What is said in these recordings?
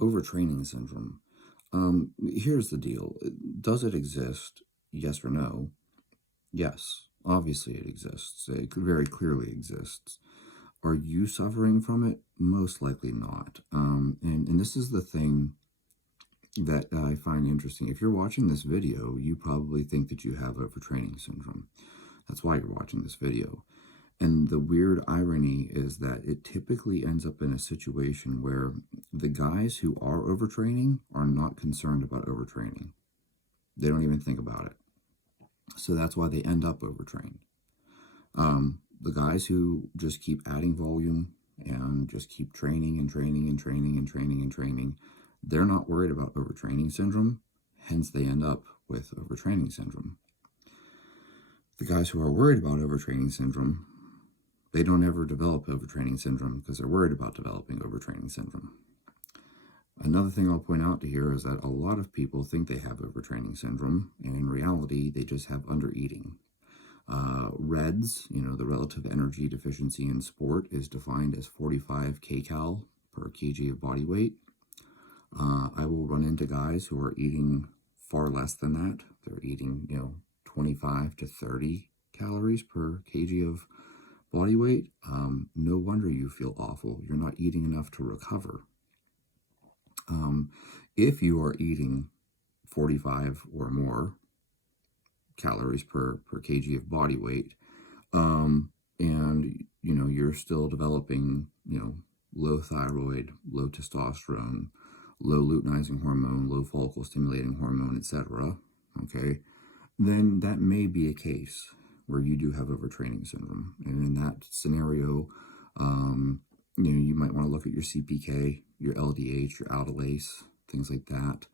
Overtraining syndrome. Here's the deal. Does it exist? Yes or no? Yes. Obviously it exists. It very clearly exists. Are you suffering from it? Most likely not. And this is the thing that I find interesting. If you're watching this video, you probably think that you have overtraining syndrome. That's why you're watching this video. And the weird irony is that it typically ends up in a situation where the guys who are overtraining are not concerned about overtraining. They don't even think about it. So that's why they end up overtrained. The guys who just keep adding volume and just keep training and training and training and training and training, they're not worried about overtraining syndrome. Hence, they end up with overtraining syndrome. The guys who are worried about overtraining syndrome, they don't ever develop overtraining syndrome because they're worried about developing overtraining syndrome. Another thing I'll point out to here is that a lot of people think they have overtraining syndrome, and in reality, they just have undereating. REDS, the relative energy deficiency in sport, is defined as 45 kcal per kg of body weight. I will run into guys who are eating far less than that. They're eating, 25 to 30 calories per kg of body weight. No wonder you feel awful. You're not eating enough to recover. If you are eating 45 or more calories per kg of body weight, and you're still developing, low thyroid, low testosterone, low luteinizing hormone, low follicle stimulating hormone, etc., okay, then that may be a case where you do have overtraining syndrome. And in that scenario, you might want to look at your CPK, your LDH, your aldolase, things like that.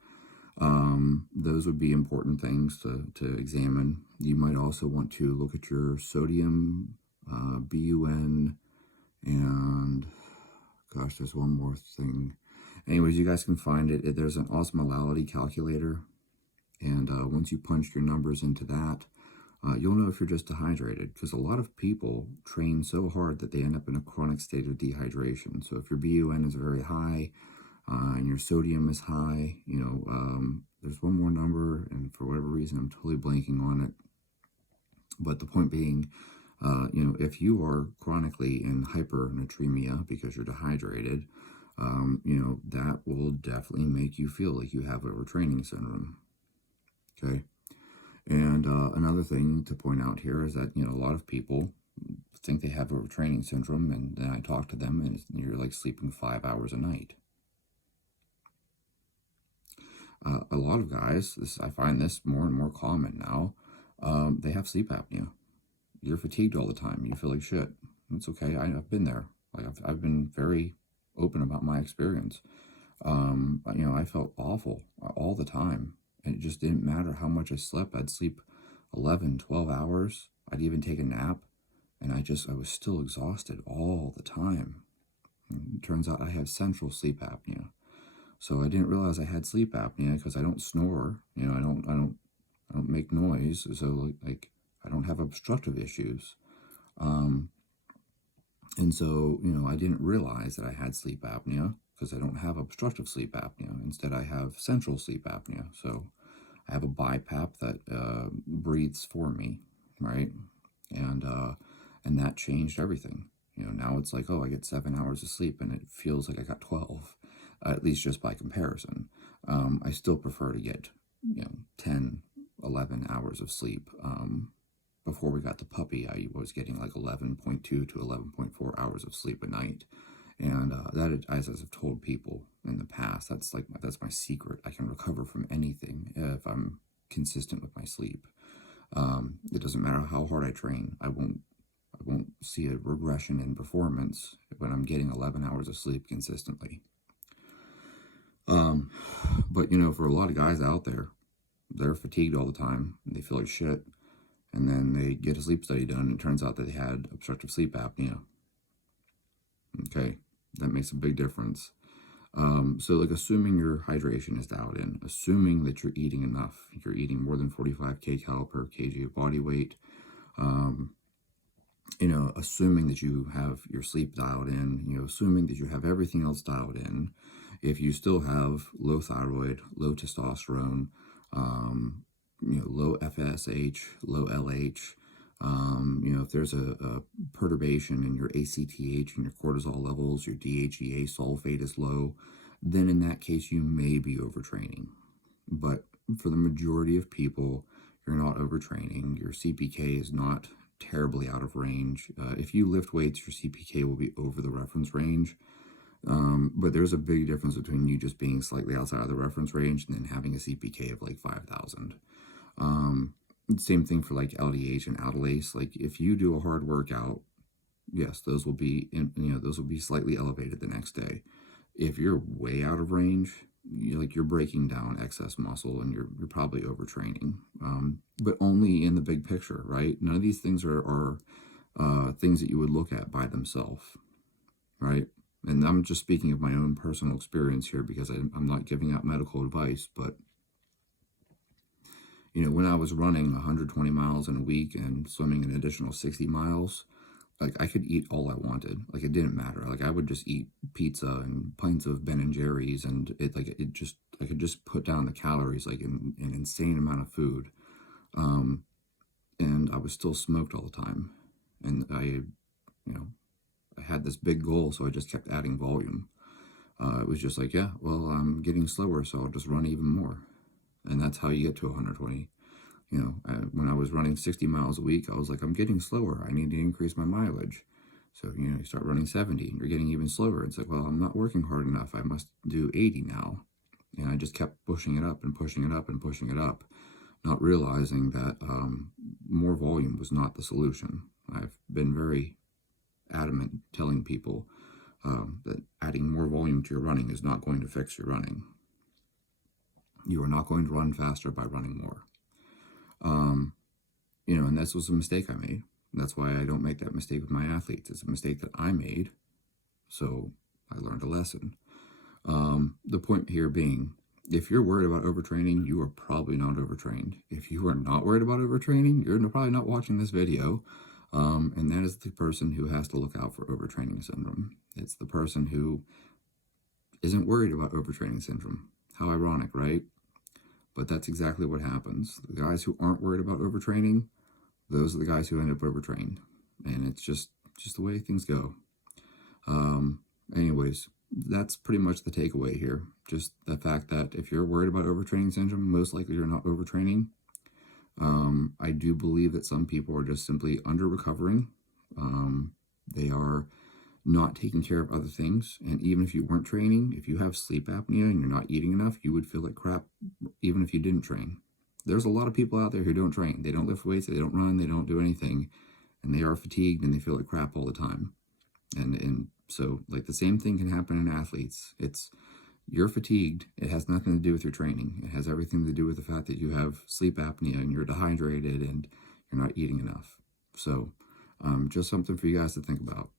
Those would be important things to examine. You might also want to look at your sodium, BUN, and gosh, there's one more thing. Anyways, you guys can find it. There's an osmolality calculator, and once you punch your numbers into that, you'll know if you're just dehydrated, because a lot of people train so hard that they end up in a chronic state of dehydration. So if your BUN is very high and your sodium is high, there's one more number, and for whatever reason, I'm totally blanking on it. But the point being, if you are chronically in hypernatremia because you're dehydrated, that will definitely make you feel like you have overtraining syndrome. Okay. And another thing to point out here is that, a lot of people think they have overtraining syndrome, and then I talk to them, and you're like sleeping 5 hours a night. A lot of guys, I find this more and more common now, they have sleep apnea. You're fatigued all the time. You feel like shit. It's okay. I've been there. Like I've been very open about my experience. I felt awful all the time. And it just didn't matter how much I slept. I'd sleep 11, 12 hours. I'd even take a nap. And I was still exhausted all the time. And it turns out I have central sleep apnea. So I didn't realize I had sleep apnea because I don't snore. I don't make noise. So like I don't have obstructive issues. And so, I didn't realize that I had sleep apnea because I don't have obstructive sleep apnea. Instead, I have central sleep apnea. So I have a BiPAP that breathes for me, right? And that changed everything. Now it's like, oh, I get 7 hours of sleep, and it feels like I got 12, at least just by comparison. I still prefer to get, 10, 11 hours of sleep. Before we got the puppy, I was getting like 11.2 to 11.4 hours of sleep a night. And that, as I've told people in the past, that's my secret. I can recover from anything if I'm consistent with my sleep. It doesn't matter how hard I train. I won't see a regression in performance when I'm getting 11 hours of sleep consistently. But for a lot of guys out there, they're fatigued all the time. And they feel like shit. And then they get a sleep study done, and it turns out that they had obstructive sleep apnea. Okay, that makes a big difference. So like assuming your hydration is dialed in, assuming that you're eating enough, you're eating more than 45 kcal per kg of body weight, assuming that you have your sleep dialed in, assuming that you have everything else dialed in, If you still have low thyroid, low testosterone, low FSH, low LH, if there's a perturbation in your ACTH and your cortisol levels, your DHEA sulfate is low, then in that case, you may be overtraining. But for the majority of people, you're not overtraining. Your CPK is not terribly out of range. If you lift weights, your CPK will be over the reference range. But there's a big difference between you just being slightly outside of the reference range and then having a CPK of like 5,000. Same thing for like LDH and aldolase. Like if you do a hard workout, yes, those will be those will be slightly elevated the next day. If you're way out of range, you're breaking down excess muscle and you're probably overtraining. But only in the big picture, right? None of these things are things that you would look at by themselves, right? And I'm just speaking of my own personal experience here because I'm not giving out medical advice, but when I was running 120 miles in a week and swimming an additional 60 miles, like I could eat all I wanted. Like it didn't matter. Like I would just eat pizza and pints of Ben and Jerry's, and I could just put down the calories like in an insane amount of food. And I was still smoked all the time. And I had this big goal, so I just kept adding volume. It was just like, yeah, well, I'm getting slower, so I'll just run even more. And that's how you get to 120. When I was running 60 miles a week, I was like, I'm getting slower. I need to increase my mileage. So, you start running 70 and you're getting even slower. It's like, well, I'm not working hard enough. I must do 80 now. And I just kept pushing it up and pushing it up and pushing it up, not realizing that more volume was not the solution. I've been very adamant telling people that adding more volume to your running is not going to fix your running. You are not going to run faster by running more. And this was a mistake I made. That's why I don't make that mistake with my athletes. It's a mistake that I made, so I learned a lesson. The point here being, if you're worried about overtraining, you are probably not overtrained. If you are not worried about overtraining, you're probably not watching this video. And that is the person who has to look out for overtraining syndrome. It's the person who isn't worried about overtraining syndrome. How ironic, right? But that's exactly what happens. The guys who aren't worried about overtraining, those are the guys who end up overtrained. And it's just the way things go. Anyways, that's pretty much the takeaway here. Just the fact that if you're worried about overtraining syndrome, most likely you're not overtraining. I do believe that some people are just simply under-recovering. They are not taking care of other things. And even if you weren't training, if you have sleep apnea and you're not eating enough, you would feel like crap even if you didn't train. There's a lot of people out there who don't train. They don't lift weights, they don't run, they don't do anything, and they are fatigued and they feel like crap all the time. And so like the same thing can happen in athletes. You're fatigued. It has nothing to do with your training. It has everything to do with the fact that you have sleep apnea and you're dehydrated and you're not eating enough. So just something for you guys to think about.